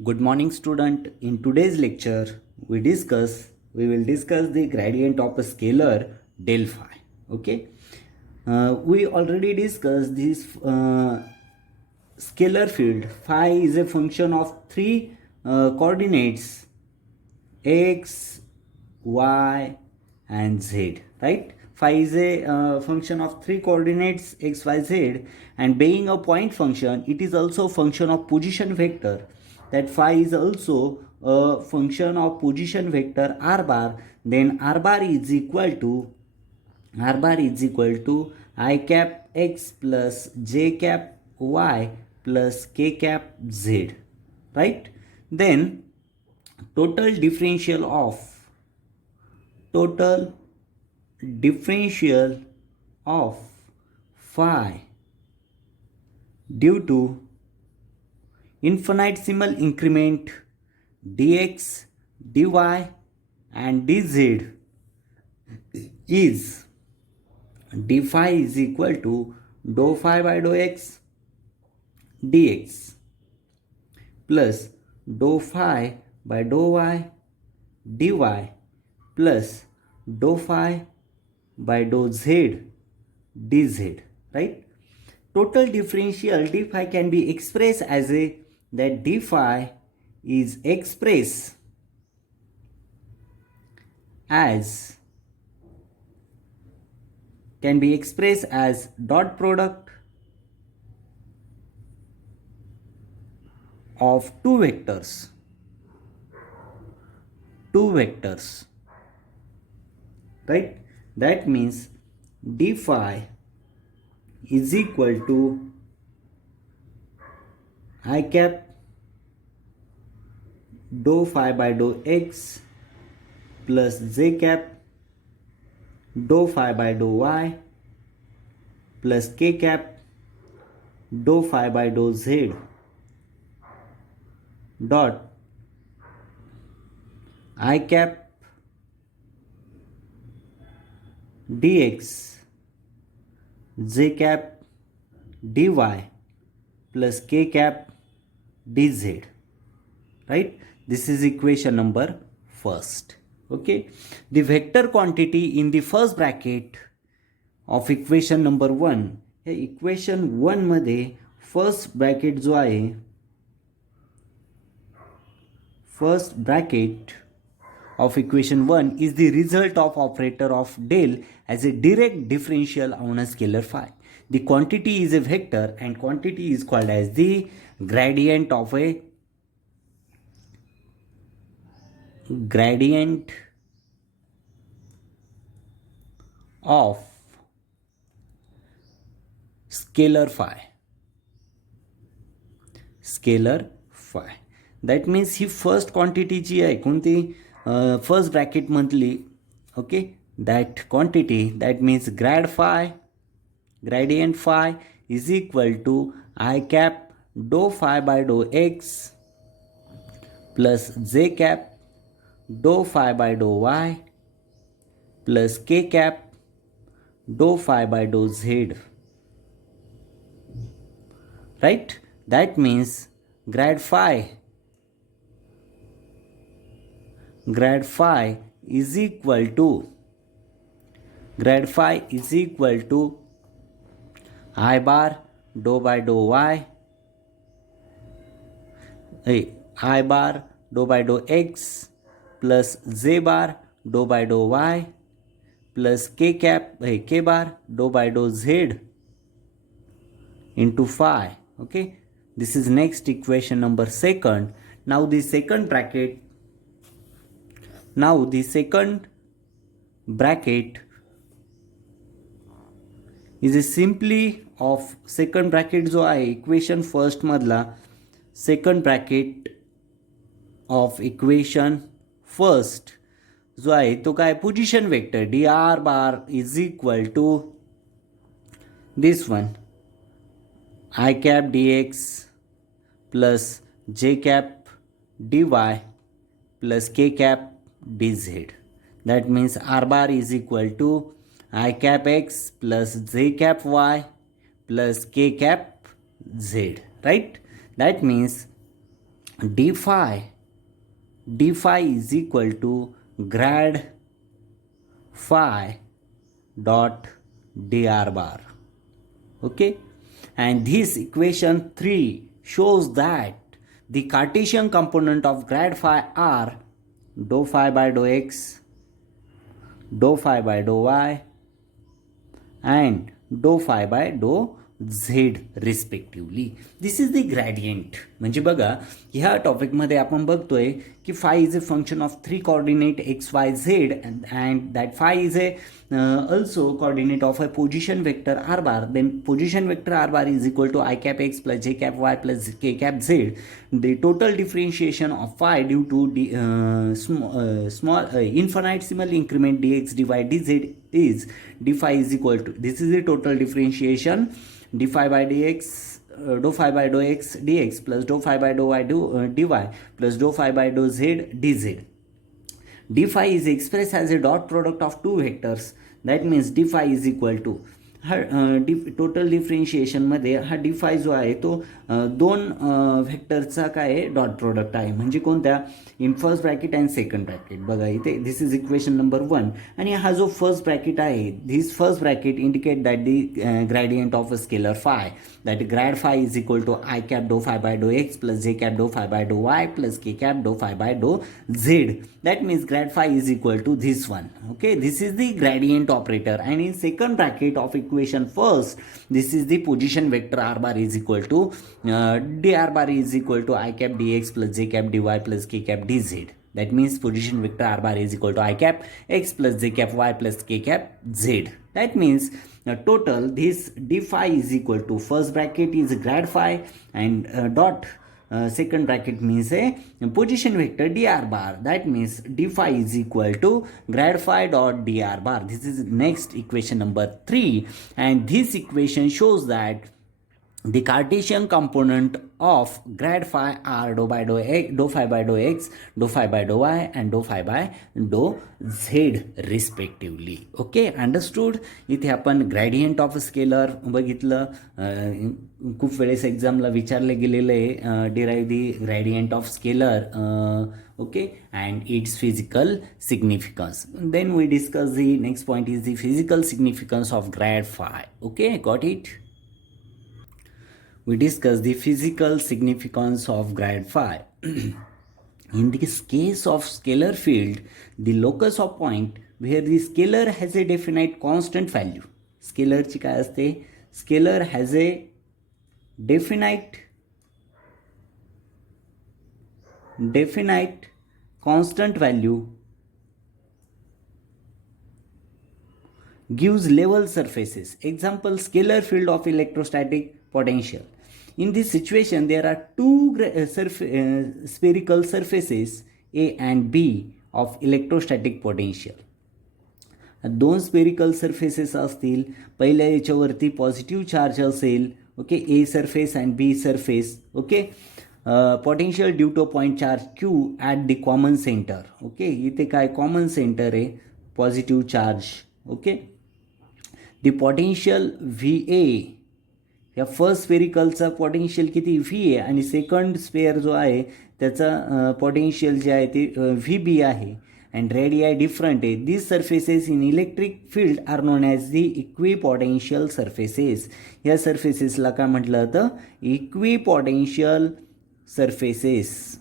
Good morning, student. In today's lecture, we will discuss the gradient of a scalar del phi. Okay. We already discussed this scalar field. Phi is a function of three coordinates x, y, and z. Right? Phi is a function of three coordinates x, y, z, and being a point function, it is also a function of position vector. That phi is also a function of position vector r bar. Then r bar is equal to I cap x plus j cap y plus k cap z. Right? Then total differential of total differential of phi due to infinitesimal increment dx, dy, and dz is d phi is equal to dou phi by dou x dx plus dou phi by dou y dy plus dou phi by dou z dz, right? Total differential d phi can be expressed as a that d phi is expressed as can be expressed as dot product of two vectors, right? That means d phi is equal to I cap dou phi by dou x plus j cap dou phi by dou y plus k cap dou phi by dou z dot I cap dx j cap dy plus k cap dz, right? This is equation number first. Okay, the vector quantity in the first bracket of equation number 1, हे equation 1 मध्ये first bracket जो आहे, first bracket of equation 1 is the result of operator of del as a direct differential on a scalar phi. The quantity is a vector and quantity is called as the gradient of a scalar phi. That means ही first quantity जी आहे कोणती, first bracket मधली. Okay, that quantity, that means gradient phi is equal to I cap dou phi by dou x plus j cap dou phi by dou y plus k cap dou phi by dou z, right? That means grad phi is equal to I bar dou by dou y, I bar dou by dou x plus j bar dou by dou y plus k bar dou by dou z into phi. Okay, this is next equation number second. Now the second bracket is a simply of second bracket जो आहे equation first मधला second bracket of equation first जो आहे तो काय, position vector D R bar is equal to this one I cap dx plus j cap dy plus k cap dz. That means r bar is equal to I cap x plus j cap y plus k cap z, right? That means d phi is equal to grad phi dot dr bar. Okay, and this equation 3 shows that the Cartesian component of grad phi are dou phi by dou x, dou phi by dou y, and dou phi by dou z respectively. This is the gradient. म्हणजे बघा, ह्या टॉपिकमध्ये आपण बघतोय की phi is a function of 3 coordinate x, y, z, and that phi is a also coordinate of a position vector r bar. Then position vector r bar is equal to I cap x plus j cap y plus k cap z. The total differentiation of phi due to small infinitesimal increment dx dy dz is d phi is equal to, this is the total differentiation, d phi by dx dou phi by dou x dx plus dou phi by dou y dy plus dou phi by dou z dz. d phi is expressed as a dot product of two vectors. That means d phi is equal to हा total डिफरेन्शिएशनमध्ये हा D फाय जो आहे तो दोन व्हेक्टरचा काय आहे, dot product आहे. म्हणजे कोणत्या, in first bracket and second bracket. बघा इथे दिस इज इक्वेशन नंबर 1. आणि हा जो फर्स्ट ब्रॅकेट आहे, this first bracket indicate that the gradient of a scalar phi, that grad phi is equal to I cap do phi by dough x plus J cap do phi by dough Y plus K cap do phi by dough z. That means grad phi is equal to this one. Okay, this is the gradient operator. And in second bracket of equation first, this is the position vector r bar is equal to dr bar is equal to I cap dx plus j cap dy plus k cap dz. That means position vector r bar is equal to I cap x plus j cap y plus k cap z. That means total this d phi is equal to, first bracket is grad phi and dot second bracket means a position vector dr bar. That means d phi is equal to grad phi dot dr bar. This is next equation number 3, and this equation shows that the Cartesian component of grad phi are dou by dou x, dou phi by dou x, dou phi by dou y, and dou phi by dou z respectively. Okay, understood. इथे आपण gradient of scalar बघितलं. खूप वेळेस एक्झामला विचारले गेलेलं आहे, derive the gradient of scalar. Okay, and its physical significance. Then we discuss the next point is the physical significance of grad phi. Okay, got it? We discuss the physical significance of grad phi. In this case of scalar field, the locus of point where the scalar has a definite constant value. Scalar ची काय असते? Scalar has a definite constant value gives level surfaces. Example, scalar field of electrostatic potential. In this situation, there are two spherical surfaces A and B of electrostatic potential. दोन spherical surfaces असतील. पहिल्या याच्यावरती positive charge असेल. Okay, A surface and B surface. Okay, potential due to point charge Q at the common centre. Okay, इथे काय common centre आहे, positive charge. Okay, the potential V A, या first स्पेरिकलचा potential किती V A, आणि second spare जो आहे त्याचा पोटेन्शियल जे आहे ते व्ही बी आहे. अँड रेडियाय डिफरंट आहे. These surfaces in electric field are known as the equipotential surfaces. या सर्फेसेसला काय म्हटलं जातं, equipotential surfaces.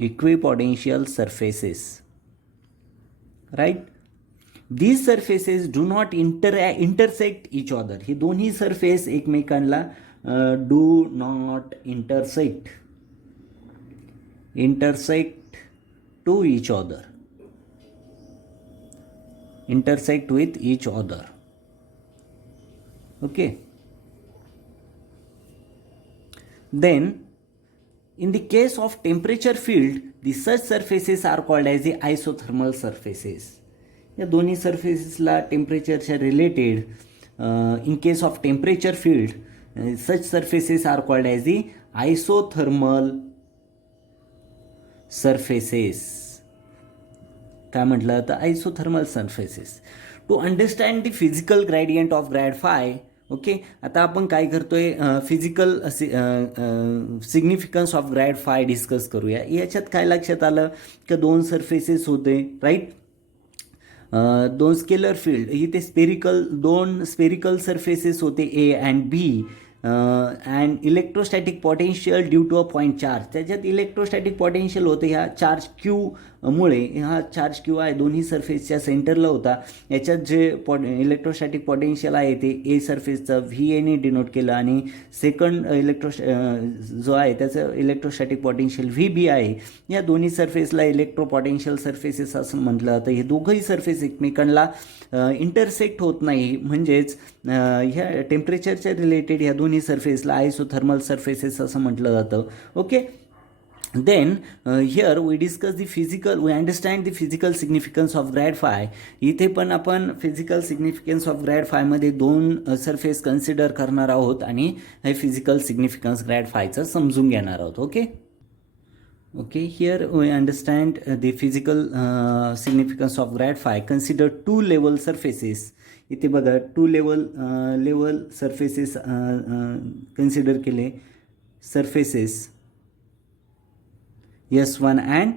Equipotential surfaces, right. These surfaces do not intersect each other. ही दोन्ही सरफेस एकमेकांना do not intersect to each other, intersect with each other. Okay, then in the case of temperature field, the such surfaces are called as the isothermal surfaces. या दोन्ही सर्फेसेसला टेम्परेचरच्या related, in case of temperature field such surfaces are called as the isothermal surfaces. काय म्हटलं तर isothermal surfaces. To understand the physical gradient of grad phi, okay, आता आपण काय करतोय, physical significance of grad phi discuss करूया. याच्यात काय लक्षात आलं की दोन सरफेसेस होते, राईट. दोन स्केलर फील्ड, इथे दोन स्पेरिकल सरफेसेस होते A and B, and electrostatic potential due to a point charge. त्याच्यात इलेक्ट्रोस्टॅटिक पोटेन्शियल होते ह्या चार्ज क्यू मुळे. हा चार्ज क्यू आहे दोन्ही सरफेसच्या सेंटरला होता. याच्यात जे इलेक्ट्रोस्टॅटिक पोटेन्शियल आहे ते ए सरफेसचं व्ही एने डिनोट केलं आणि सेकंड जो आहे त्याचं इलेक्ट्रोस्टॅटिक पोटेन्शियल व्ही बी आहे. या दोन्ही सरफेसला इलेक्ट्रो पोटेन्शियल सरफेसेस असं म्हटलं जातं. हे दोघंही सरफेस एकमेकांना इंटरसेक्ट होत नाही, म्हणजेच ह्या टेम्परेचरच्या रिलेटेड ह्या दोन्ही सरफेसला आयसोथर्मल सरफेसेस असं म्हटलं जातं. Okay, then here we discuss we understand the physical significance of grad phi. इथे पण आपण फिजिकल सिग्निफिकन्स ऑफ ग्रॅड फाय मध्ये दोन सरफेस कन्सिडर करणार आहोत आणि हे फिजिकल सिग्निफिकन्स ग्रॅड फायचं समजून घेणार आहोत. Okay, here we understand the physical significance of grad phi. Consider two level surfaces. इथे बघा टू लेवल सरफेसेस कन्सिडर केले. Surfaces S1 and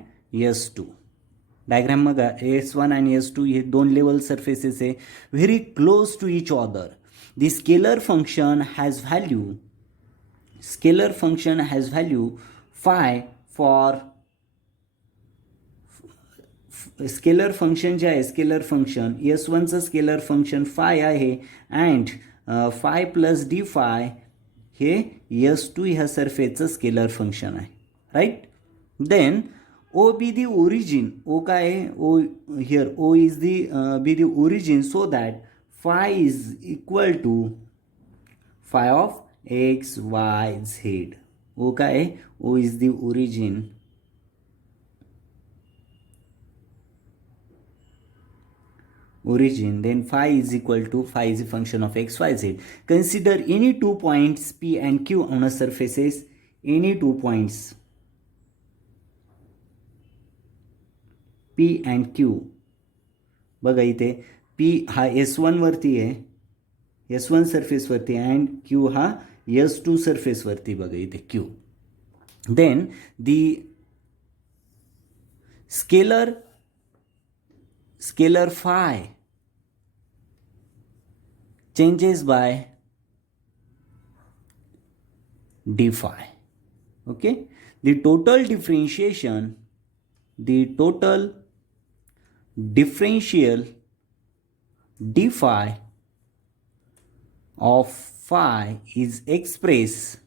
S2. Diagram बघा, S1 and S2 हे दोन लेवल सरफेसेस आहे, very close to each other. The scalar function has value phi for scalar function जे आहे, scalar function S1चं स्केलर फंक्शन फाय आहे and phi plus D phi हे S2 ह्या सरफेसचं स्केलर फंक्शन आहे, right. Then O be the origin. O काय आहे? O here O is be the origin, so that phi is equal to phi of x, y, z. O काय आहे? O is the origin. Then phi is equal to, phi is a function of x, y, z. Consider any 2 points P and Q on a surfaces. Any 2 points P and Q. बघा इथे P हा S1 वरती आहे, S1 सरफेसवरती, and Q हा S2 सरफेसवरती. बघा इथे Q. Then the scalar phi changes by d phi. Okay, the total differential d phi of phi is expressed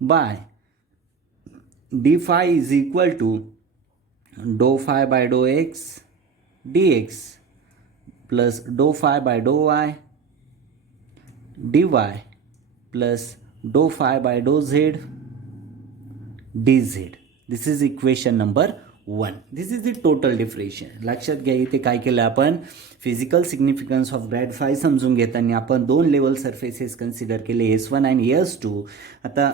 by d phi is equal to dou phi by dou x dx plus dou phi by dou y dy plus dou phi by dou z dz. This is equation number 1. This is the total differential. लक्षात घ्या, इथे काय केलं आपण, physical significance of grad फाय समजून घेताना आपण दोन लेवल सरफेसेस कन्सिडर केले, S1 आणि S2. आता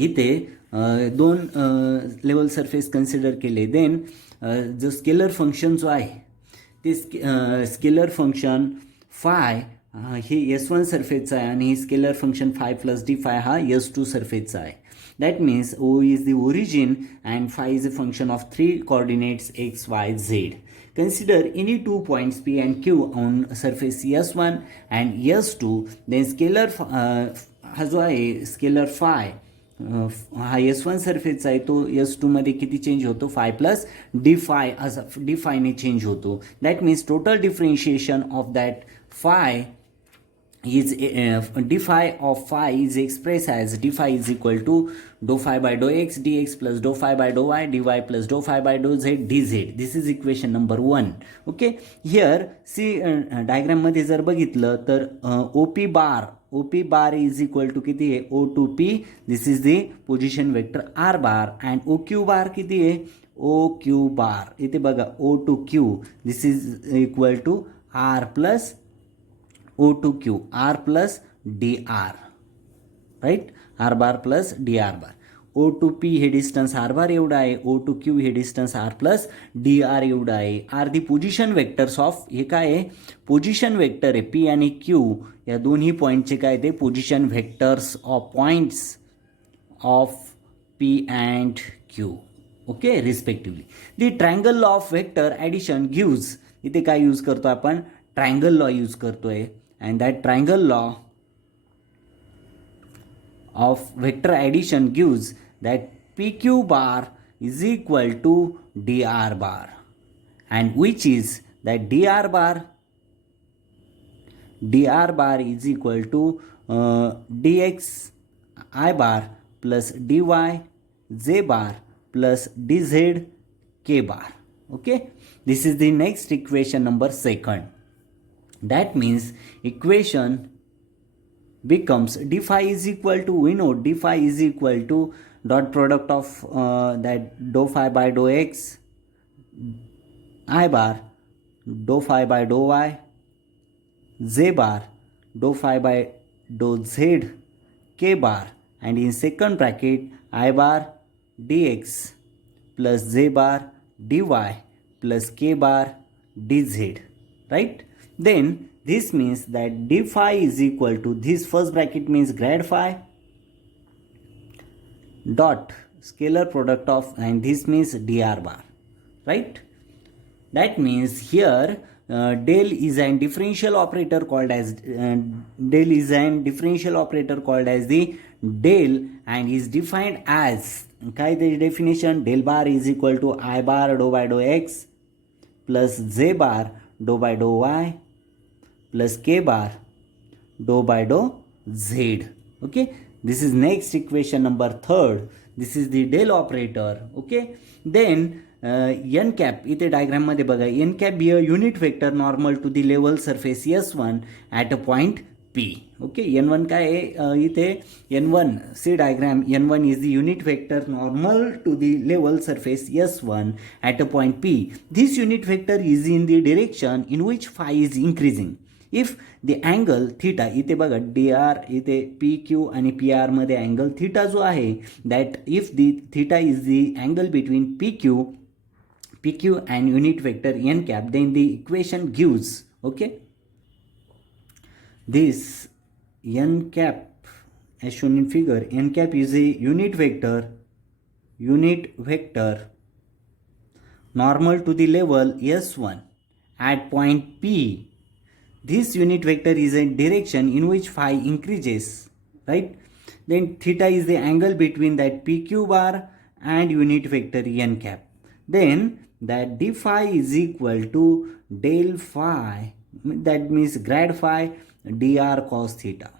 इथे दोन लेवल सरफेस कन्सिडर केले. देन जो स्केलर फंक्शन जो आहे ते स्केलर फंक्शन फाय हे S1 सरफेसचा आहे आणि scalar function phi plus D phi हा S2 सरफेसचा आहे. That means O is the origin and phi is a function of 3 coordinates x, y, z. Consider any 2 points P and Q on surface S1 and S2. Then scalar हा जो आहे scalar phi हा S1 सरफेसचा आहे, तो S2 मध्ये किती change होतो, फाय प्लस डी फाय असा डी फायने चेंज होतो. That means total differentiation of that five is d phi of phi is expressed as d phi is equal to dou phi by dou x dx plus dou phi by dou y dy plus dou phi by dou z dz. This is equation number 1. Okay, here see diagram मध्ये जर बघितलं तर OP bar is equal to किती आहे, O to P. This is the position vector R bar and OQ bar किती आहे, OQ bar. इथे बघा O to Q. This is equal to R plus O to Q, R plus dr, right? R bar plus dr bar. O to P हे distance R bar एवढं आहे, O to Q हे distance R plus D R एवढं आहे. Are the position vectors of, हे काय आहे position vector आहे, पी आणि क्यू या दोन्ही पॉईंटचे काय ते position vectors of points of P and Q. Okay, respectively. The triangle law of vector addition gives, इथे काय यूज करतो आपण, ट्रायंगल लॉ यूज करतोय. And that triangle law of vector addition gives that pq bar is equal to dr bar, and which is that dr bar is equal to dx I bar plus dy j bar plus dz k bar. Okay, this is the next equation number second. That means equation becomes d phi is equal to, we know d phi is equal to dot product of that dou phi by dou x I bar, dou phi by dou y z bar, dou phi by dou z k bar, and in second bracket I bar dx plus j bar dy plus k bar dz, right? Then this means that d phi is equal to, this first bracket means grad phi dot scalar product of, and this means dr bar, right? That means here del is an differential operator called as del is an differential operator called as the del, and is defined as, काय the definition, del bar is equal to I bar dou by dou x plus j bar dou by dou y plus k bar dou by dou z. Okay, this is next equation number third. This is the del operator. Okay, then n cap, इथे diagram मध्ये बघा, n cap be a unit vector normal to the level surface s1 at a point p. Okay, n1 काय आहे इथे, n1 see diagram, n1 is the unit vector normal to the level surface s1 at a point p. This unit vector is in the direction in which phi is increasing. If the angle theta, इथे बघा D R, इथे P Q आणि P R मध्ये angle theta जो आहे, that if the theta is the angle between P Q and unit vector N cap, then the equation gives. Okay, this N cap as shown in figure, n cap is a unit vector normal to the level s1 at point p. This unit vector is a direction in which phi increases, right? Then theta is the angle between that pq bar and unit vector n cap. Then that d phi is equal to del phi, that means grad phi dr cos theta,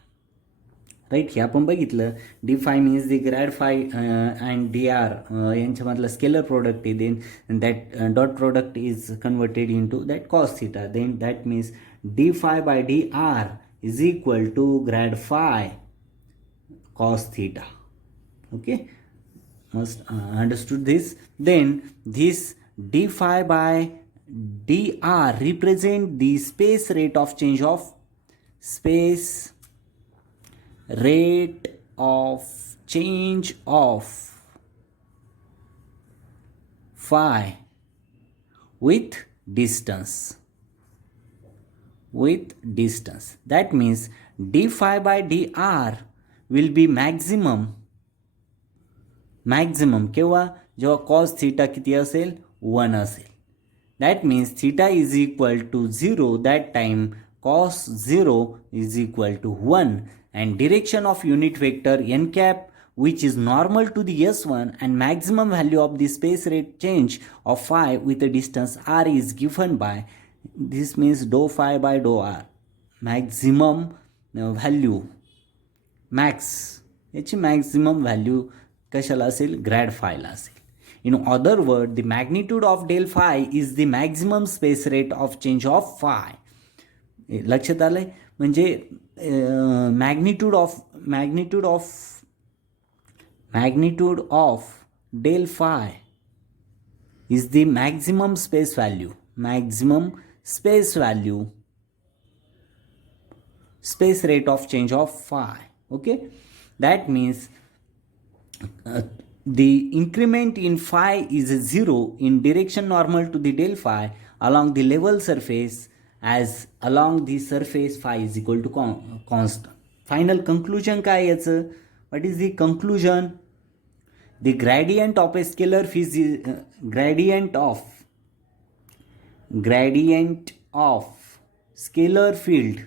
right? हे आपण बघितलं, D phi means the grad phi and D R यांच्यामधलं scalar product आहे, then that dot product is converted in to that cos theta, then that means D phi by D R is equal to grad phi cos theta. Okay, must understood this. Then this D phi by D R represent the space rate of change of rate of change of phi with distance. That means d phi by dr will be maximum केव्हा, जेव्हा cos theta किती असेल, 1 असेल. That means theta is equal to 0, that time cos 0 is equal to 1, and direction of unit vector n cap, which is normal to the s1, and maximum value of the space rate change of phi with the distance r is given by, this means dou phi by dou r, maximum value, max, याची maximum value कशाला असेल, Grad फायला असेल. In other words, the magnitude of del phi is the maximum space rate of change of phi. लक्षात आलंय, म्हणजे magnitude of del phi is the maximum space value, space rate of change of phi. Okay, that means the increment in phi is a 0 in direction normal to the del phi along the level surface, as along the surface phi is equal to constant. Final conclusion काय याचं? What is the conclusion? The gradient of a scalar gradient of scalar field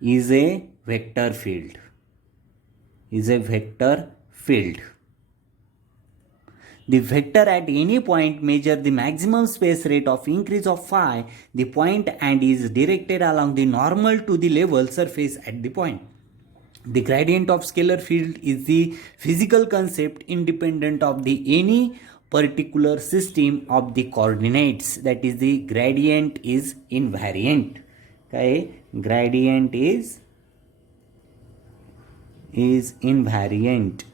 is a vector field. The vector at any point measure the maximum space rate of increase of phi the point and is directed along the normal to the level surface at the point. The gradient of scalar field is the physical concept independent of the any particular system of the coordinates. That is, the gradient is invariant. Okay, gradient is invariant.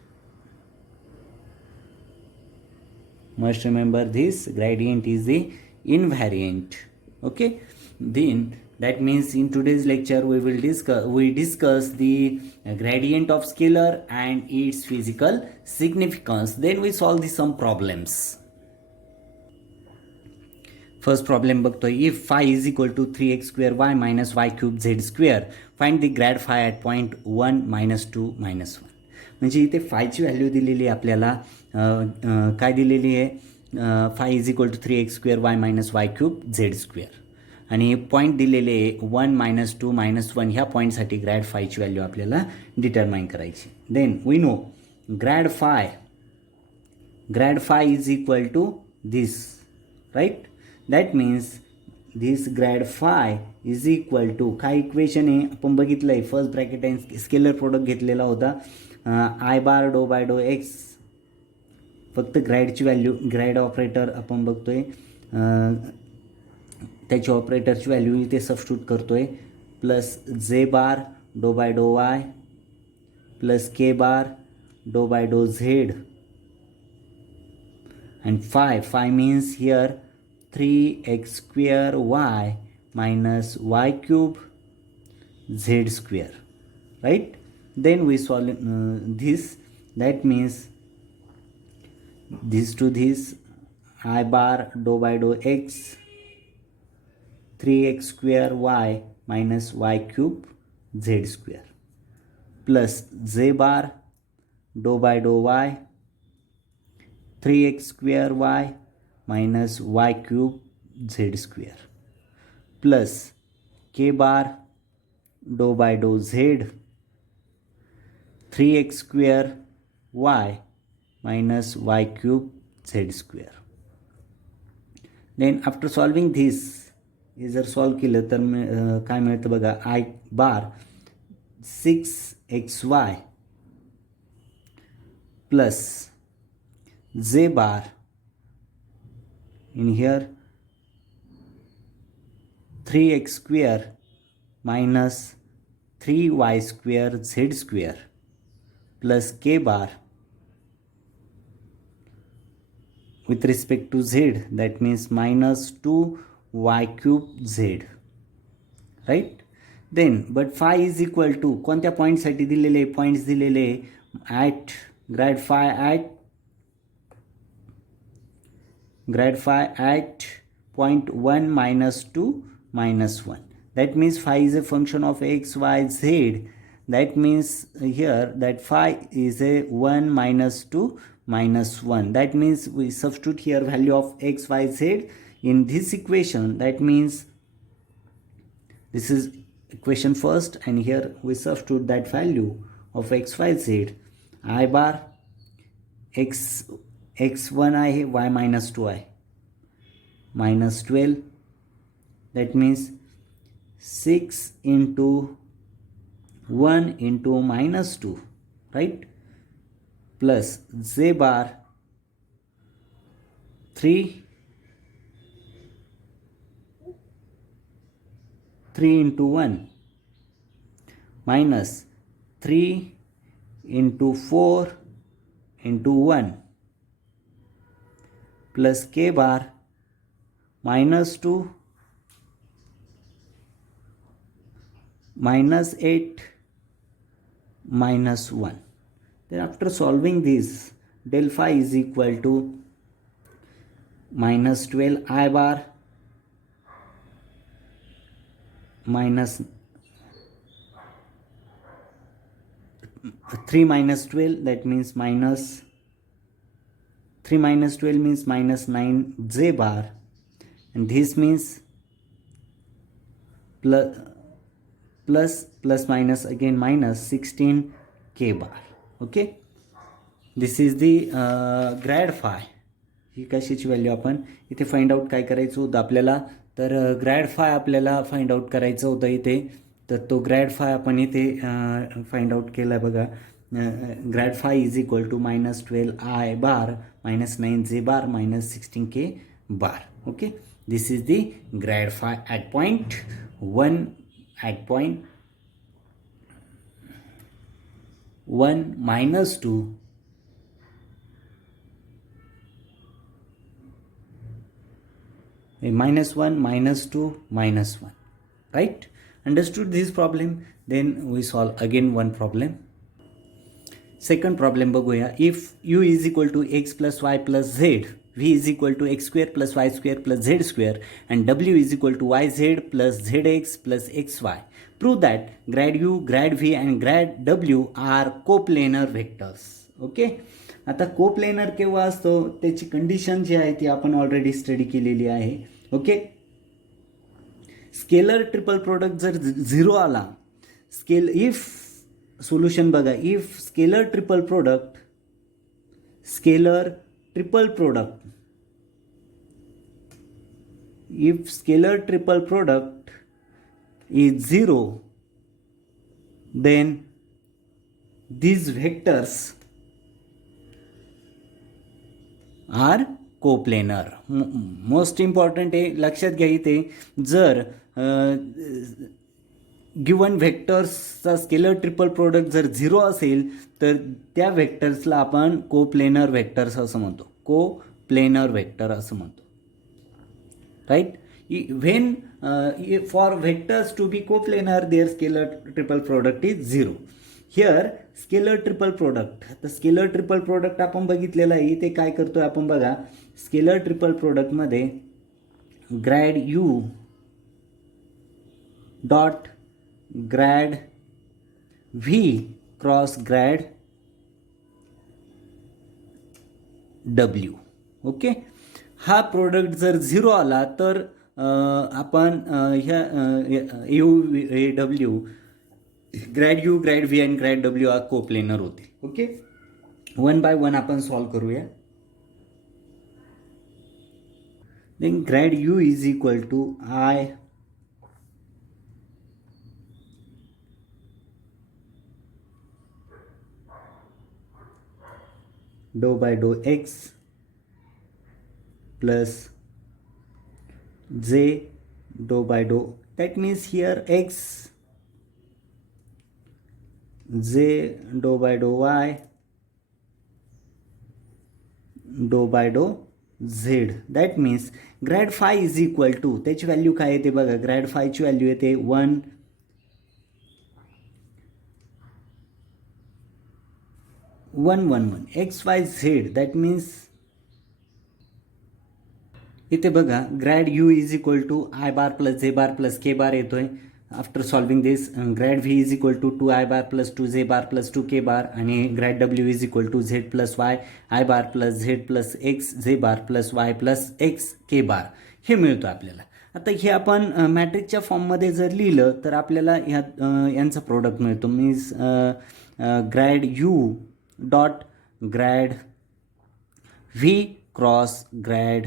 Must remember this, gradient is the invariant. Okay, then that means in today's lecture we discuss the gradient of scalar and its physical significance. Then we solve some problems. First problem बघतोय, if phi is equal to 3x square y minus y cube z square, find the grad phi at point 1 minus 2 minus 1. म्हणजे इथे फायची value दिलेली आहे आपल्याला, काय दिलेली आहे, phi is equal to 3x square y minus Y cube Z square, आणि point दिलेले आहे 1 minus 2 minus 1. ह्या पॉईंटसाठी ग्रॅड फायची व्हॅल्यू आपल्याला डिटरमाइन करायची. Then we know grad phi is equal to this, right. That means this grad phi is equal to, काय equation आहे आपण बघितलं आहे, फर्स्ट ब्रॅकेट आणि स्केलर प्रोडक्ट घेतलेला होता, I bar dou by dough x. फक्त ग्रॅडची व्हॅल्यू, ग्रॅड ऑपरेटर आपण बघतोय, त्याची ऑपरेटरची व्हॅल्यू इथे सबस्टिट्यूट करतोय, plus J bar dou by dough Y plus K bar dou by dough Z, and phi means here 3x square y minus y cube z square, right. Then we solve this, that means this to this, I bar do by do x 3x square y minus y cube z square plus z bar do by do y 3x square y minus y cube z square plus k bar do by do z 3x square y minus y cube z square. Then after solving this, हे जर solve केलं तर काय मिळतं बघा, I bar 6xy plus z bar in here 3x square minus 3y square z square plus k bar with respect to z, that means minus 2y cube z, right. Then but phi is equal to कोणत्या पॉईंटसाठी दिलेले, points दिलेले at Grad five at point 1 minus 2 minus 1. That means phi is a function of x, y, z. That means here that phi is a 1 minus 2 minus 1. That means we substitute here value of x, y, z in this equation. That means this is equation first, and here we substitute that value of x, y, z. I bar x1 आहे, y minus 2 आहे, minus 12. That means 6 into 1 into minus 2, right, plus z bar 3 into 1 minus 3 into 4 into 1 plus k bar minus 2 minus 8 minus 1. Then after solving this, del phi is equal to minus 12 I bar minus 3 minus 12, that means minus 3 minus 12 means minus 9 j bar, and this means plus minus again minus 16 k bar. Okay, this is the grad phi. ही कशाची value आपण इथे find out काय करायचं होतं आपल्याला, तर grad फाय आपल्याला find out करायचं होतं इथे. तर तो ग्रॅड फाय आपण इथे फाइंड आउट केला बघा. Grad phi is equal to minus 12 I bar minus 9 J bar minus 16 K bar. Okay, this is the grad phi at point 1, at point 1 minus 2 minus 1 minus 2 minus 1. Right, understood this problem? Then we solve again one problem. Second problem बघूया. If u is equal to x plus y plus z, v is equal to x square plus y square plus z square, and w is equal to yz plus zx plus xy, prove that grad u, grad v and grad w are coplanar vectors. Okay, आता coplanar केव्हा असतो त्याची condition जी आहे ती आपण already study केलेली आहे. Okay, scalar triple product जर 0 आला, इफ सोल्युशन बघा, if scalar triple product if scalar triple product is 0, then these vectors are coplanar. Most important आहे, लक्षात घ्या इथे जर गिवन व्हेक्टर्सचा स्केलर ट्रिपल प्रोडक्ट जर 0 असेल तर त्या व्हेक्टर्सला आपण कोप्लेनर व्हेक्टर्स असं म्हणतो, कोप्लेनर व्हेक्टर असं म्हणतो. Right, when for vectors to be coplanar their scalar triple product is 0. Here scalar triple product, आता स्केलर ट्रिपल प्रोडक्ट आपण बघितलेलं आहे. इथे काय करतोय आपण बघा, स्केलर ट्रिपल प्रोडक्टमध्ये grad U dot grad V cross grad W. Okay, हा प्रोडक्ट जर 0 आला तर आपण ह्या U W, grad U, grad V आणि ग्रॅड डब्ल्यू हा कोप्लेनर होते. ओके, वन बाय वन आपण सॉल्व करूया. Then grad U is equal to I do by dough x plus J do by do, that means here x j dou by dou y dou by dou z. that means grad phi is equal to, त्याची value काय येते बघा, Grad फायची value येते 1 1 1 1 x y z. that means इथे बघा grad U is equal to I bar plus J bar plus K bar येतोय. After solving this grad V is equal to 2 bar plus 2 bar plus 2 bar, आणि grad W is equal to Z plus Y I bar plus Z plus X J bar plus Y plus X K bar हे मिळतं आपल्याला. आता हे आपण मॅट्रिक्सच्या फॉर्ममध्ये जर लिहिलं तर आपल्याला यांचा प्रोडक्ट मिळतो. Means grad U dot grad V cross grad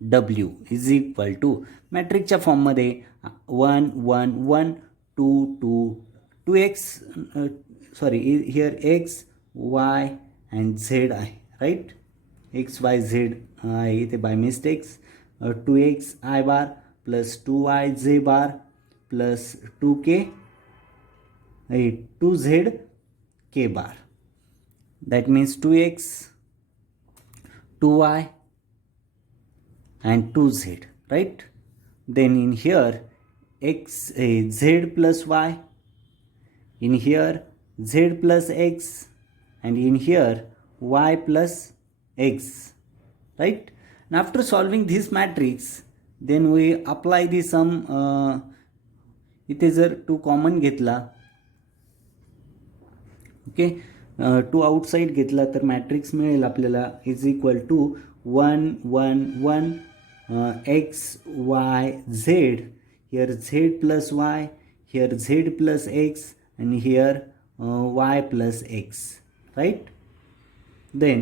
W is equal to मॅट्रिक्सच्या फॉर्ममध्ये 1 1 1 2 2 2x, sorry here X Y and Z आहे. राईट, एक्स वाय झेड आहे इथे by mistakes. 2x I bar plus 2y J bar plus 2k 2z K bar. That means 2x 2y and 2z, right? Then in here x z plus y, in here z plus x, and in here y plus x, right? And after solving this matrix, then we apply the sum. इथे जर 2 common घेतला, okay, 2 outside घेतला तर matrix मिळेल आपल्याला is equal to 1 1 1 x y z. Here z plus y, here z plus x, and here y plus x, right? Then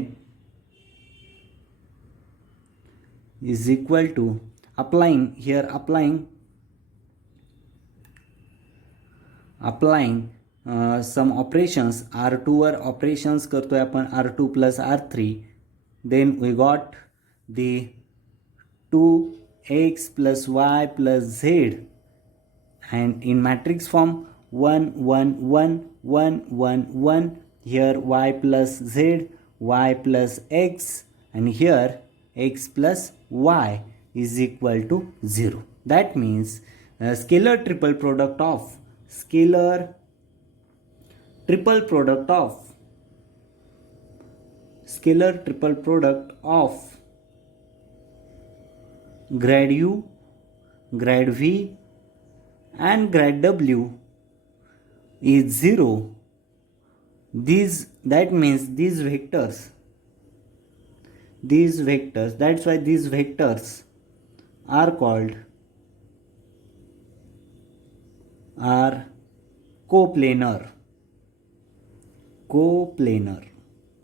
is equal to applying some operations. R2 were operations करतोय आपण, R2 plus R3. Then we got the 2x plus y plus z, and in matrix form 1 1 1 1 1 1. Here y plus z, y plus x, and here x plus y is equal to 0. That means scalar triple product of grad u, grad v, and grad w is 0. That means these vectors, that's why these vectors are called coplanar.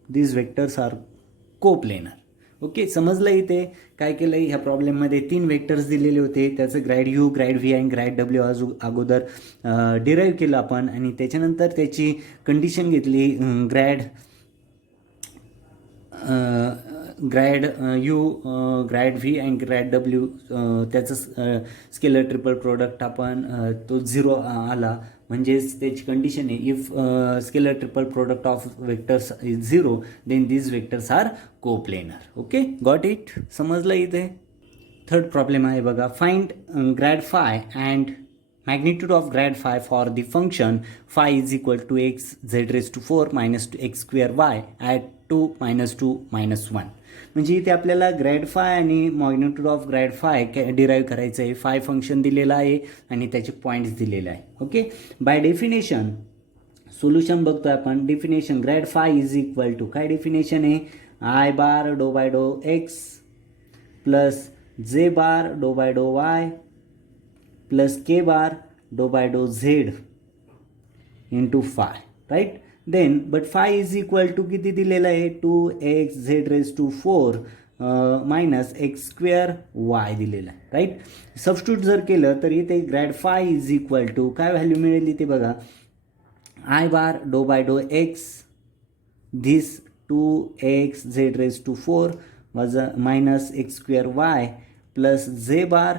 These vectors are coplanar. Okay, समजलं इथे काय केलं. ह्या प्रॉब्लेममध्ये 3 vectors दिलेले होते, त्याचं grad U, grad V आणि grad W अगोदर डिराईव्ह केलं आपण, आणि त्याच्यानंतर त्याची कंडिशन घेतली ग्रॅड यू, ग्रॅड व्ही आणि ग्रॅड डब्ल्यू, त्याचं स्केलर ट्रिपल प्रोडक्ट आपण तो 0 आला, म्हणजेच त्याची कंडिशन आहे if scalar triple product of vectors is 0 then these vectors are coplanar. Okay, got it, समजलं इथे. थर्ड प्रॉब्लेम आहे बघा. Find grad phi and magnitude of grad phi for the function phi is equal to x z raised to 4 minus x square y at 2 minus 2 minus 1. म्हणजे इथे आपल्याला Grad फाय आणि magnitude of grad phi derive करायचं आहे. फाय function दिलेलं आहे आणि त्याचे पॉईंट्स दिलेले आहे. ओके, बाय डेफिनेशन सोल्युशन बघतोय आपण. Definition grad phi is equal to, काय डेफिनेशन आहे, I bar dou by dough x plus J bar dou by dough Y plus k bar dou by dou z into phi, right? Then but phi is equal to किती दिलेलं आहे, 2x z raised to 4 minus x square y दिलेला आहे, right. Substitute जर केलं तर इथे grad phi is equal to काय व्हॅल्यू मिळेल इथे बघा, I bar dou by dough X, this 2x z raised to 4 वजा minus x square y plus z bar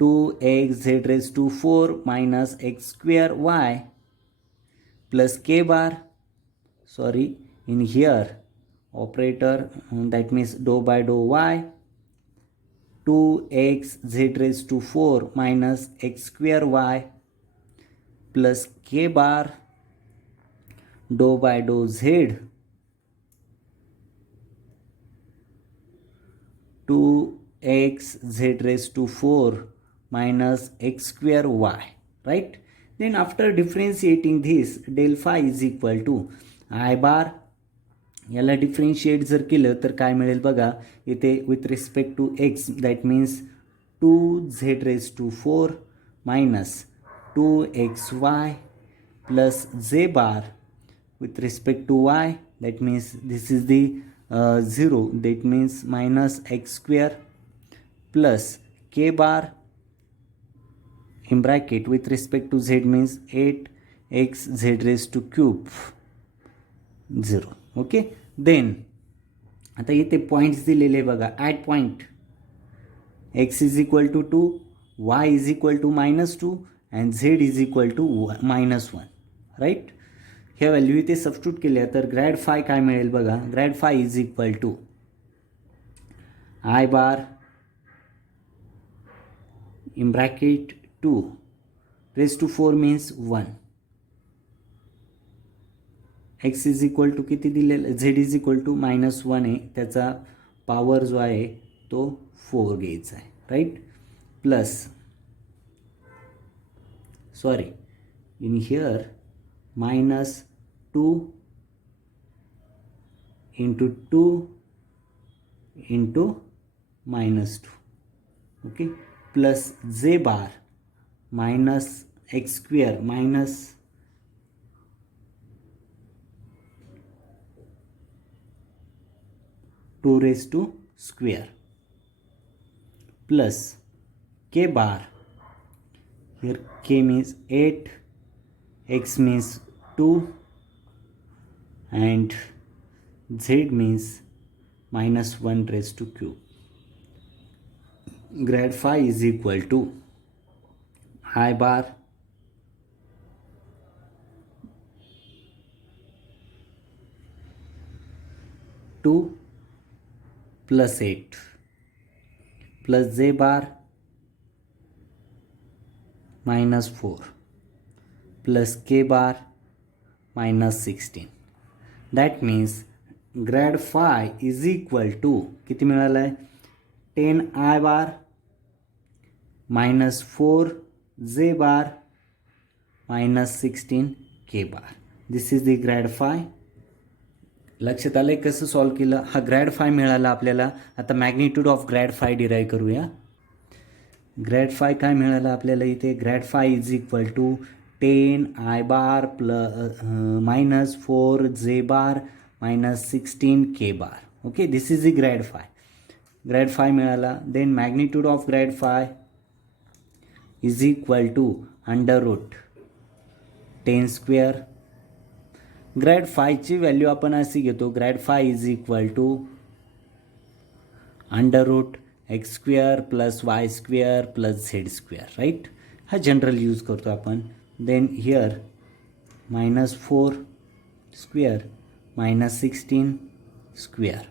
2x z raised to 4 minus x square y plus k bar, sorry, in here operator, that means dou by dou y, 2x z raised to 4 minus x square y plus k bar dou by dou z 2x z raised to 4 minus x square y, right? Then after differentiating this, del phi is equal to I bar, याला differentiate जर केलं तर काय मिळेल बघा इथे, with respect to x, दॅट मीन्स 2z raised to 4 minus 2xy plus z bar with respect to y, that means this is the 0, that means minus x square plus k bar in bracket with respect to z means 8x z raised to cube 0. Okay, then आता इथे points दिलेले बघा. At point x is equal to 2, y is equal to -2 and z is equal to -1, right. ह्या value इथे substitute केल्या तर grad phi काय मिळेल बघा, grad phi is equal to I bar in bracket 2 raise to 4 means 1. x is equal टू किती दिलेलं, z इज इक्वल टू -1 आहे, त्याचा पॉवर जो आहे तो 4 घ्यायचा आहे, right. Plus sorry in here -2 into 2 into -2, okay, plus z bar minus x square minus 2 raised to square plus k bar, here k means 8, x means 2 and z means -1 raised to cube. Grad phi is equal to I bar (2 plus 8) plus z bar -4 plus k bar -16. That means grad phi is equal to किती मिळालं आहे, 10 I bar -4 z bar -16 k bar. This is the grad phi. लक्षात आलं आहे कसं solve केलं. हा Grad phi मिळाला आपल्याला. आता magnitude of grad phi derive करूया. ग्रॅड फाय काय मिळालं आपल्याला इथे, grad phi is equal to 10 I bar -4 z bar -16 k bar. Okay, this is the grad phi. Grad phi मिळाला. Then magnitude of grad phi is equal to √10². Grad फायची value आपण अशी घेतो, grad phi is equal to √x² + y² + z², right. हा general use करतो आपण. Then here -4² -16².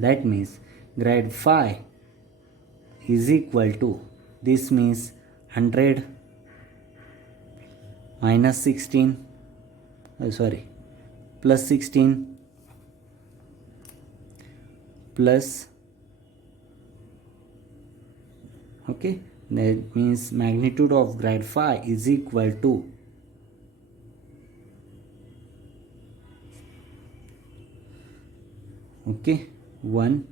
That means grad phi is equal to, this means 100 -16 +16 plus, okay, that means magnitude of grad phi is equal to okay 1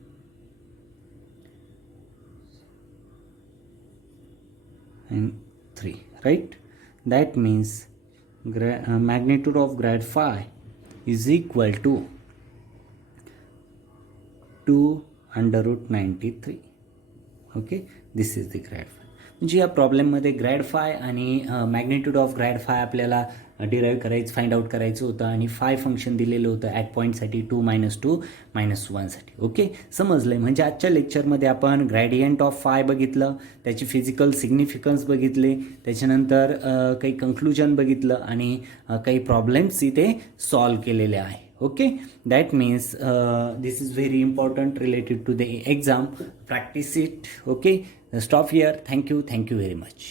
and 3, right. That means magnitude of grad phi is equal to 2√93. Okay, this is the grad phi. म्हणजे या प्रॉब्लेममध्ये Grad फाय आणि magnitude of grad फाय आपल्याला derive करायचं, find out करायचं होतं. आणि फाय function दिलेलं होतं ॲट पॉईंटसाठी 2 -2 -1साठी. ओके, समजलं. म्हणजे आजच्या लेक्चरमध्ये आपण ग्रॅडियंट ऑफ फाय बघितलं, त्याची फिजिकल सिग्निफिकन्स बघितले, त्याच्यानंतर काही कन्क्लुजन बघितलं आणि काही प्रॉब्लेम्स इथे सॉल्व केलेले आहे. Okay, that means this is very important related to the exam. Practice it. Okay, stop here. Thank you very much.